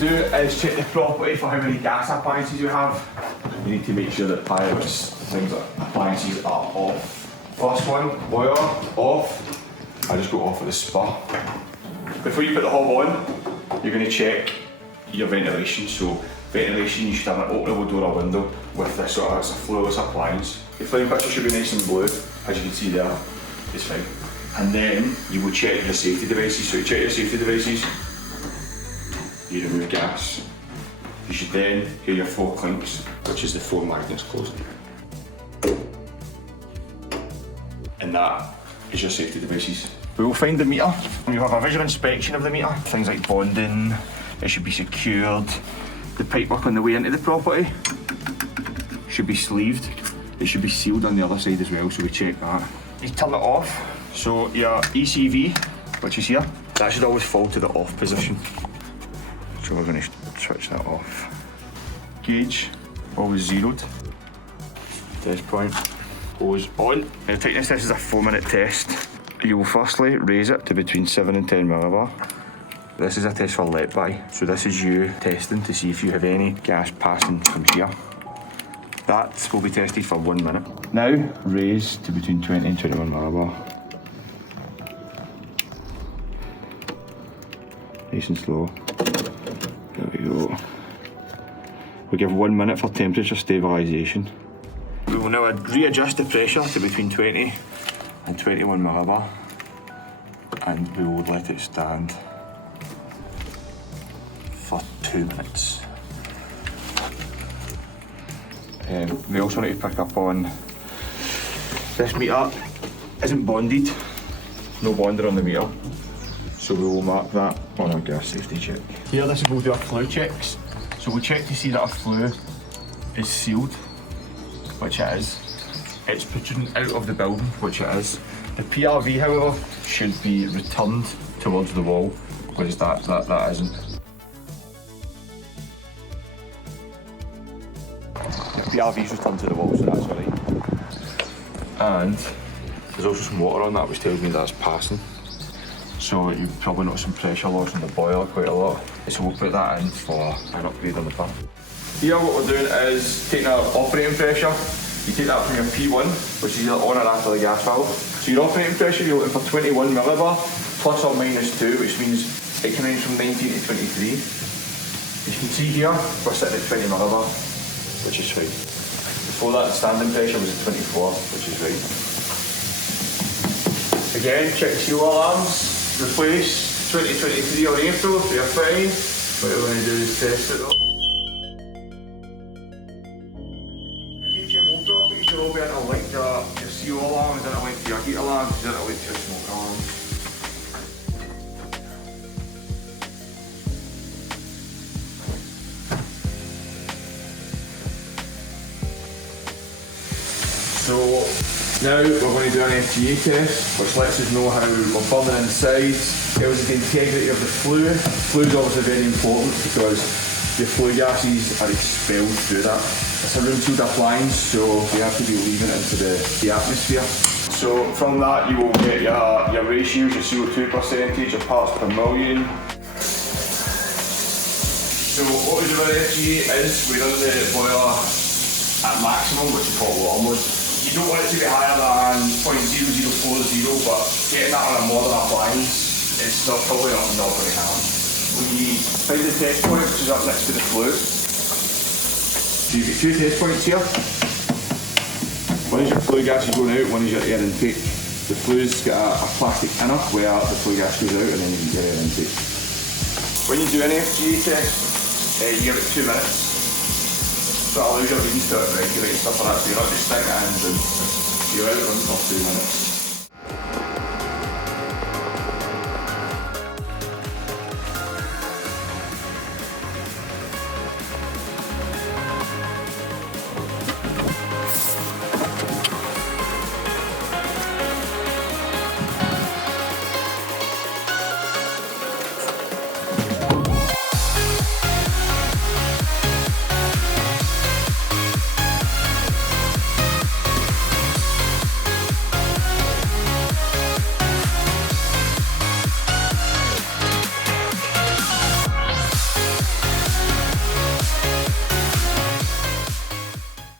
do is check the property for how many gas appliances you have. You need to make sure that pipes, things like appliances are off. First one, boiler, off. I just go off at the spur. Before you put the hob on, you're going to check your ventilation. So ventilation, you should have an openable door or window with this sort of, it's a Flue Gas appliance. Your flame fixture should be nice and blue, as you can see there, it's fine. And then you will check your safety devices. So you check your safety devices, you remove gas. You should then hear your 4 clinks, which is the 4 magnets closing. And that is your safety devices. We will find the meter. You have a visual inspection of the meter. Things like bonding, it should be secured. The pipework on the way into the property should be sleeved. It should be sealed on the other side as well, so we check that. You turn it off. So your ECV, which is here, that should always fall to the off position. So we're going to switch that off. Gauge, always zeroed. Test point, goes on. Now tightness test is a 4-minute test. You will firstly raise it to between 7 and 10 millibar. This is a test for let by, so this is you testing to see if you have any gas passing from here. That will be tested for 1 minute. Now raise to between 20 and 21 millibar. Nice and slow. There we go. We give 1 minute for temperature stabilisation. We will now readjust the pressure to between 20 and 21 millibar, and we will let it stand for 2 minutes. We also need to pick up on this meter isn't bonded, no bonder on the meter, so we will mark that on our gas safety check. Here, this is where we'll do our flue checks. So we'll check to see that our flue is sealed, which it is. It's protruding out of the building, which it is. The PRV, however, should be returned towards the wall, whereas that isn't. The PRV is returned to the wall, so that's alright. And there's also some water on that, which tells me that's passing. So you probably notice some pressure loss in the boiler quite a lot. So we'll put that in for an upgrade on the pump. Here what we're doing is taking our operating pressure. You take that from your P1, which is either on or after the gas valve. So your operating pressure, you're looking for 21 millibar, plus or minus 2, which means it can range from 19 to 23. As you can see here, we're sitting at 20 millibar, which is fine. Before that, the standing pressure was at 24, which is right. Again, check the seal alarms. Replace 2023 or April, so you're fine. What we're going to do is test it though. HMO properties should all be interlinked. Your CO alarm is interlinked to your heat alarm, is interlinked to your smoke alarm. So now we're going to do an FGA test, which lets us know how we're burning inside, tells us the integrity of the flue. Flue is obviously very important because the flue gases are expelled through that. It's a room-sealed appliance, so we have to be leaving it into the atmosphere. So from that you will get your ratios, your CO2 percentage, your parts per million. So what we do with FGA is we run the boiler at maximum, which is called warm mode. You don't want it to be higher than 0.0040, but getting that on a modern appliance, it's probably not going to happen. We find the test point, which is up next to the flue. So you've got 2 test points here. One is your flue gas is going out, one is your air intake. The flue's got a plastic inner where the flue gas goes out, and then you get your air intake. When you do an FGA test, you give it 2 minutes. So it allows your readings to regulate stuff like that, so you're not just sticking it in and you're out of run for 2 minutes.